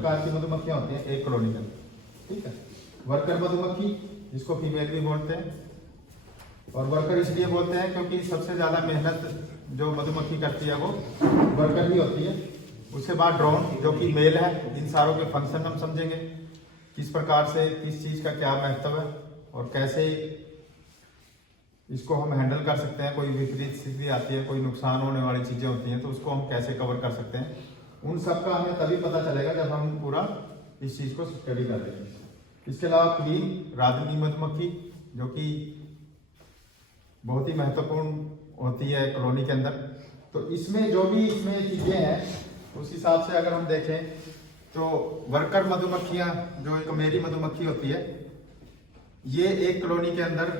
प्रकार की मधुमक्खियां होती हैं एक कॉलोनी के अंदर, ठीक है। वर्कर मधुमक्खी, जिसको फीमेल भी बोलते हैं, और वर्कर इसलिए बोलते हैं क्योंकि सबसे ज्यादा मेहनत जो मधुमक्खी करती है वो वर्कर ही होती है। उसके बाद ड्रोन जो कि मेल है। इन सारों के फंक्शन हम समझेंगे, किस प्रकार से किस चीज का क्या महत्व है और कैसे इसको हम हैंडल कर सकते हैं। कोई विपरीत स्थिति आती है, कोई नुकसान होने वाली चीजें होती हैं, तो उसको हम कैसे कवर कर सकते हैं, उन सब का हमें तभी पता चलेगा जब हम पूरा इस चीज को स्टडी कर लेंगे। इसके अलावा क्वीन राजनी मधुमक्खी, जो कि बहुत ही महत्वपूर्ण होती है कॉलोनी के अंदर। तो इसमें जो भी इसमें चीजें हैं उस हिसाब से अगर हम देखें तो वर्कर मधुमक्खियां, जो एक मेरी मधुमक्खी होती है, ये एक कॉलोनी के अंदर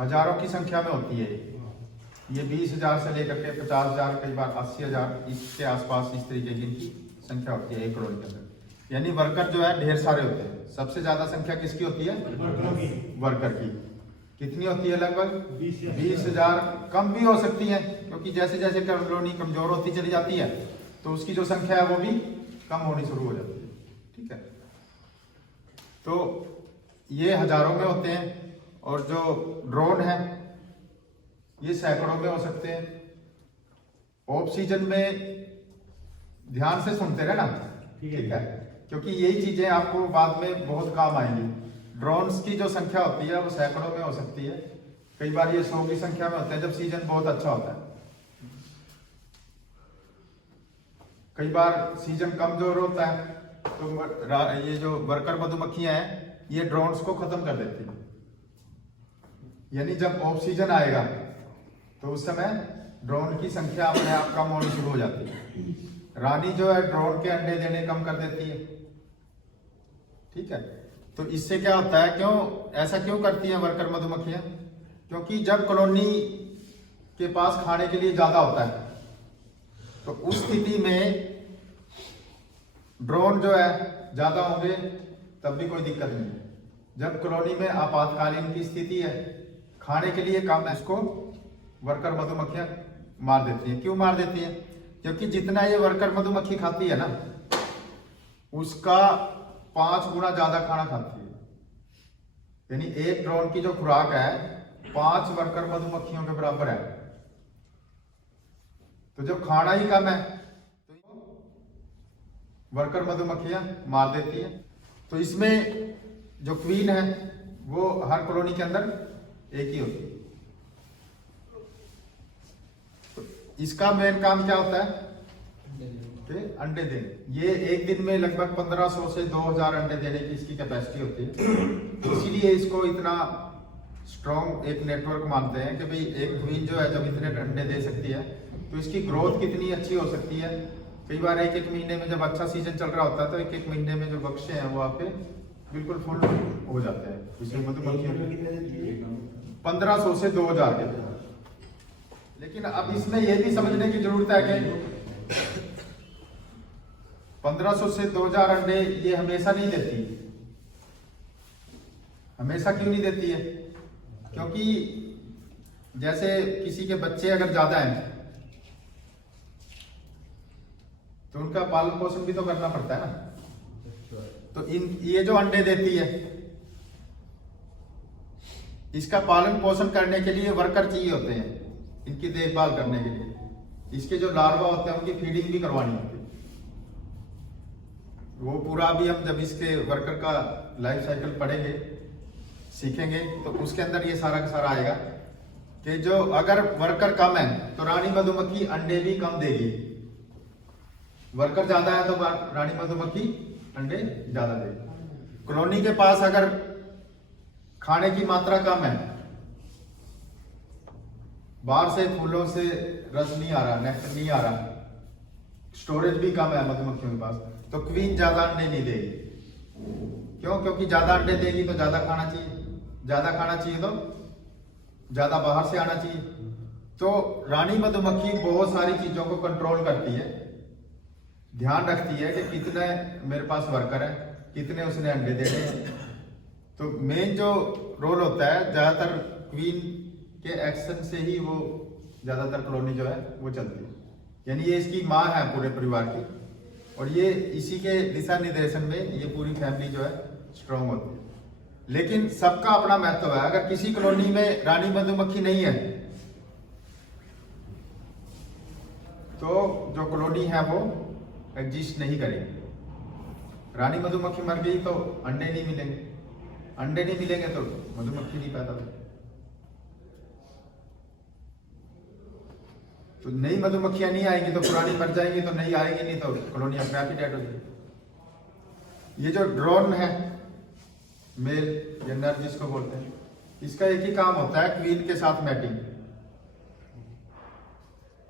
हजारों की संख्या में होती है। ये 20,000 से लेकर के 50,000, कई बार 80,000 इसके आसपास इस तरीके की इनकी संख्या होती है एक कॉलोनी के अंदर। यानी वर्कर जो है ढेर सारे होते हैं। सबसे ज्यादा संख्या किसकी होती है? वर्कर की। कितनी होती है? लगभग 20,000। कम भी हो सकती है, क्योंकि जैसे जैसे कॉलोनी कमजोर होती चली जाती है तो उसकी जो संख्या है वो भी कम होनी शुरू हो जाती है, ठीक है। तो ये हजारों में होते हैं, और जो ड्रोन है ये सैकड़ों में हो सकते हैं। ऑफ सीजन में ध्यान से सुनते रहना, ठीक है, क्योंकि यही चीजें आपको बाद में बहुत काम आएंगी। ड्रोन्स की जो संख्या होती है वो सैकड़ों में हो सकती है, कई बार ये 100 की संख्या में होते हैं जब सीजन बहुत अच्छा होता है। कई बार सीजन कमजोर होता है तो ये जो वर्कर मधुमक्खियां हैं ये ड्रोन्स को खत्म कर देती है। यानी जब ऑफ सीजन आएगा तो उस समय ड्रोन की संख्या अपने आप कम होनी शुरू हो जाती है। रानी जो है ड्रोन के अंडे देने कम कर देती है, ठीक है। तो इससे क्या होता है, ऐसा क्यों करती है वर्कर मधुमक्खियां? क्योंकि जब कॉलोनी के पास खाने के लिए ज्यादा होता है तो उस स्थिति में ड्रोन जो है ज्यादा होंगे तब भी कोई दिक्कत नहीं है। जब कॉलोनी में आपातकालीन की स्थिति है, खाने के लिए कम है, इसको वर्कर मधुमक्खियां मार देती हैं। क्यों मार देती हैं? क्योंकि जितना ये वर्कर मधुमक्खी खाती है ना, उसका 5 गुना ज्यादा खाना खाती है। यानी एक ड्रोन की जो खुराक है 5 वर्कर मधुमक्खियों के बराबर है। तो जब खाना ही कम है तो वर्कर मधुमक्खियां मार देती है। तो इसमें जो क्वीन है वो हर कॉलोनी के अंदर एक ही होती है। तो इसका मेन काम क्या होता है कि अंडे देने। ये एक दिन में लगभग 1500 से 2000 अंडे देने की इसकी कैपेसिटी होती है। इसीलिए इसको इतना स्ट्रॉन्ग एक नेटवर्क मानते हैं कि भाई एक क्वीन जो है जब इतने अंडे दे सकती है तो इसकी ग्रोथ कितनी अच्छी हो सकती है। कई बार एक महीने में जब अच्छा सीजन चल रहा होता है तो एक महीने में जो बक्से हैं वो आपके बिल्कुल फुल हो जाते हैं। इसमें मधुमक्खियों 1500 से 2000 के। लेकिन अब इसमें यह भी समझने की जरूरत है कि 1500 से 2000 अंडे ये हमेशा नहीं देती। हमेशा क्यों नहीं देती है? क्योंकि जैसे किसी के बच्चे अगर ज्यादा हैं तो उनका पालन पोषण भी तो करना पड़ता है ना। तो ये जो अंडे देती है इसका पालन पोषण करने के लिए वर्कर चाहिए होते हैं, इनकी देखभाल करने के लिए। इसके जो लार्वा होते हैं उनकी फीडिंग भी करवानी होती है। वो पूरा भी हम जब इसके वर्कर का लाइफ साइकिल पढ़ेंगे सीखेंगे तो उसके अंदर ये सारा का सारा आएगा कि जो अगर वर्कर कम है तो रानी मधुमक्खी अंडे भी कम देगी। वर्कर ज्यादा है तो रानी मधुमक्खी अंडे ज्यादा देगी। कॉलोनी के पास अगर खाने की मात्रा कम है, बाहर से फूलों से रस नहीं आ रहा, नेक्टर नहीं आ रहा, स्टोरेज भी कम है मधुमक्खियों के पास, तो क्वीन ज्यादा अंडे नहीं देगी। क्यों? क्योंकि ज्यादा अंडे देगी तो ज्यादा खाना चाहिए, ज्यादा खाना चाहिए तो ज्यादा बाहर से आना चाहिए। तो रानी मधुमक्खी बहुत सारी चीजों को कंट्रोल करती है, ध्यान रखती है कि कितने मेरे पास वर्कर है, कितने उसने अंडे देने हैं। तो मेन जो रोल होता है ज्यादातर क्वीन के एक्शन से ही वो ज्यादातर कॉलोनी जो है वो चलती है। यानी ये इसकी माँ है पूरे परिवार की, और ये इसी के दिशा निर्देशन में ये पूरी फैमिली जो है स्ट्रांग होती है। लेकिन सबका अपना महत्व है। अगर किसी कॉलोनी में रानी मधुमक्खी नहीं है तो जो कॉलोनी है वो एग्जिस्ट नहीं करेगी। रानी मधुमक्खी मर गई तो अंडे नहीं मिलेंगे, अंडे नहीं मिलेंगे तो मधुमक्खी नहीं पैदा होगी। तो नई मधुमक्खियां नहीं आएंगी तो पुरानी मर जाएंगी, तो नई आएगी नहीं तो कॉलोनी अपने आप ही डेड हो जाएगी। ये जो ड्रोन है मेल या नर जिसको बोलते हैं, इसका एक ही काम होता है क्वीन के साथ मैटिंग।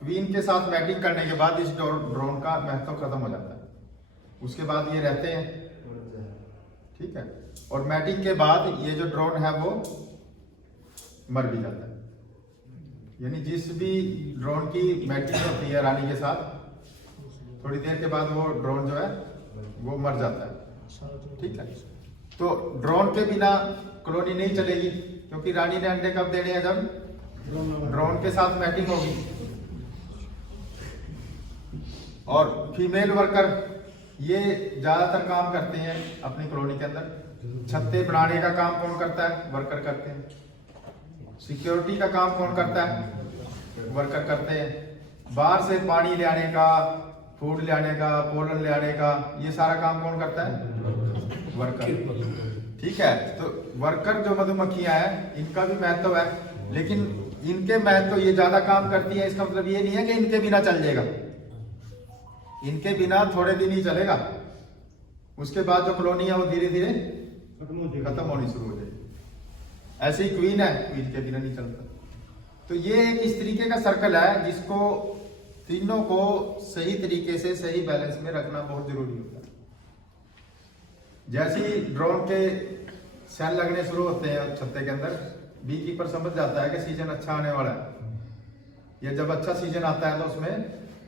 क्वीन के साथ मैटिंग करने के बाद इस ड्रोन का महत्व खत्म हो जाता है। उसके बाद ये रहते हैं, ठीक है। और मैटिंग के बाद ये जो ड्रोन है वो मर भी जाता है। यानी जिस भी ड्रोन की मैटिंग होती है रानी के साथ, थोड़ी देर के बाद वो ड्रोन जो है वो मर जाता है, ठीक है। तो ड्रोन के बिना कॉलोनी नहीं चलेगी, क्योंकि रानी ने अंडे कब देने हैं? जब ड्रोन के साथ मैटिंग होगी। और फीमेल वर्कर ये ज्यादातर काम करते हैं अपनी कॉलोनी के अंदर। छत्ते बनाने का काम कौन करता है? वर्कर करते हैं। सिक्योरिटी का काम कौन करता है? वर्कर करते हैं। बाहर से पानी ले आने का, फूड ले आने का, पोलन ले आने का, ये सारा काम कौन करता है? वर्कर, ठीक है। तो वर्कर जो मधुमक्खियां हैं इनका भी महत्व है, लेकिन इनके महत्व ये ज्यादा काम करती है, इसका मतलब ये नहीं है कि इनके बिना चल जाएगा। इनके बिना थोड़े दिन ही चलेगा, उसके बाद जो कॉलोनी है वो धीरे धीरे खत्म होनी शुरू हो जाएगी। ऐसे ही क्वीन है, क्वीन के बिना नहीं चलता। तो ये एक इस तरीके का सर्कल है जिसको तीनों को सही तरीके से सही बैलेंस में रखना बहुत जरूरी होता है। जैसे ही ड्रोन के सेल लगने शुरू होते हैं छत्ते के अंदर, बी कीपर समझ जाता है कि सीजन अच्छा आने वाला है। या जब अच्छा सीजन आता है तो उसमें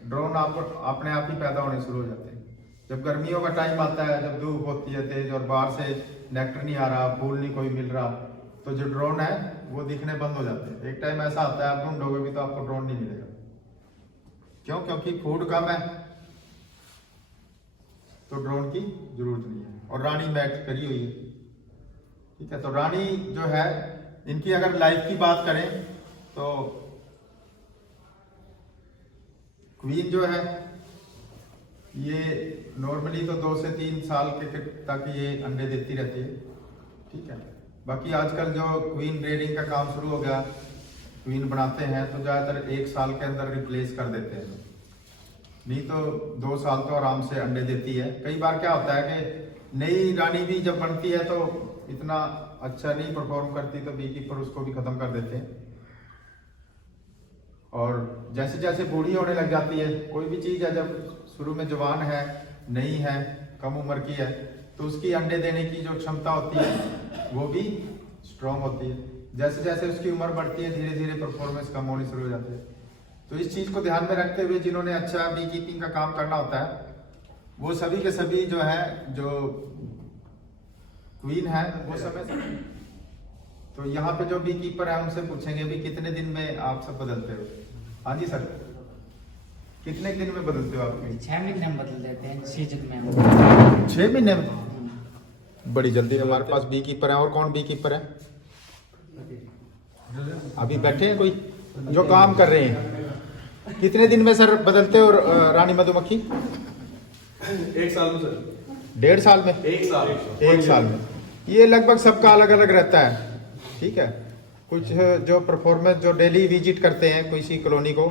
ड्रोन अपने आप ही पैदा होने शुरू हो जाते हैं। जब गर्मियों का टाइम आता है, जब धूप होती है तेज और बाहर से नेक्टर नहीं आ रहा, फूल नहीं कोई मिल रहा, तो जो ड्रोन है वो दिखने बंद हो जाते हैं। एक टाइम ऐसा आता है आप ढूंढोगे भी तो आपको ड्रोन नहीं मिलेगा। क्यों? क्योंकि फूड कम है तो ड्रोन की जरूरत नहीं है। और रानी मैट करी हुई है, ठीक है। तो रानी जो है, इनकी अगर लाइफ की बात करें तो क्वीन जो है ये नॉर्मली तो 2 से 3 साल के तक ये अंडे देती रहती है, ठीक है। बाकी आजकल जो क्वीन ब्रीडिंग का काम शुरू हो गया, क्वीन बनाते हैं तो ज़्यादातर 1 साल के अंदर रिप्लेस कर देते हैं, नहीं तो 2 साल तो आराम से अंडे देती है। कई बार क्या होता है कि नई रानी भी जब बनती है तो इतना अच्छा नहीं परफॉर्म करती, तो बी कीपर उसको भी खत्म कर देते हैं। और जैसे जैसे बूढ़ी होने लग जाती है, कोई भी चीज़ है जब शुरू में जवान है, नई है, कम उम्र की है, तो उसकी अंडे देने की जो क्षमता होती है वो भी स्ट्रॉन्ग होती है। जैसे जैसे उसकी उम्र बढ़ती है धीरे धीरे परफॉर्मेंस कम होनी शुरू हो जाती है। तो इस चीज़ को ध्यान में रखते हुए जिन्होंने अच्छा बी कीपिंग का काम करना होता है, वो सभी के सभी जो है, जो क्वीन है वो समय। तो यहाँ पे जो बी कीपर है उनसे पूछेंगे भी कितने दिन में आप सब बदलते हो? हाँ जी सर, कितने दिन में बदलते हो आप? 6 महीने में बदल देते हैं सीजन में। 6 महीने में? बड़ी जल्दी हमारे पास बी कीपर है। और कौन बी कीपर है? अभी बैठे हैं कोई जो काम कर रहे हैं। कितने दिन में सर बदलते हो रानी मधुमक्खी? 1 साल में सर। 1.5 साल में? 1 साल में। ये लगभग सबका अलग अलग रहता है, ठीक है। कुछ जो परफॉर्मेंस जो डेली विजिट करते हैं किसी कॉलोनी को,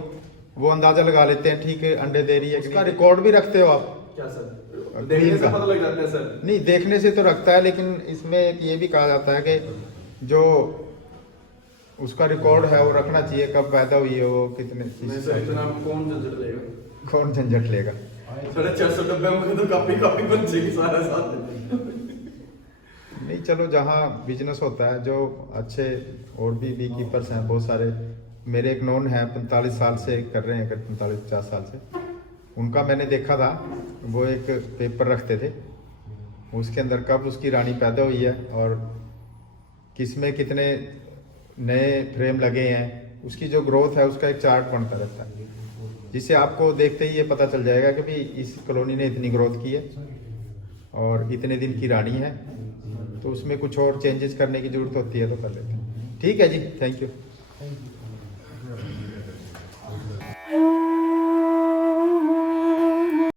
वो अंदाजा लगा लेते हैं, ठीक है अंडे दे रही है। इसका रिकॉर्ड भी रखते हो आप? क्या सर? देखने से पता लग जाता है सर। नहीं, देखने से तो रखता है, लेकिन इसमें ये भी कहा जाता है कि जो उसका रिकॉर्ड है वो रखना चाहिए, कब पैदा हुई है वो, कितने। नहीं सर, इतना कौन झंझट लेगा? कौन झंझट लेगा? 450 डब्बे में तो काफी बन जाएगी सारा साथ। नहीं, चलो जहाँ बिजनेस होता है, जो अच्छे और भी बी कीपर्स हैं बहुत सारे। मेरे एक नोन है 45 साल से कर रहे हैं, 45-50 साल से। उनका मैंने देखा था, वो एक पेपर रखते थे, उसके अंदर कब उसकी रानी पैदा हुई है और किस में कितने नए फ्रेम लगे हैं, उसकी जो ग्रोथ है उसका एक चार्ट बनता रहता है। जिससे आपको देखते ही ये पता चल जाएगा कि भाई इस कॉलोनी ने इतनी ग्रोथ की है और इतने दिन की रानी है, तो उसमें कुछ और चेंजेस करने की ज़रूरत होती है तो कर लेते हैं। ठीक है जी, थैंक यू।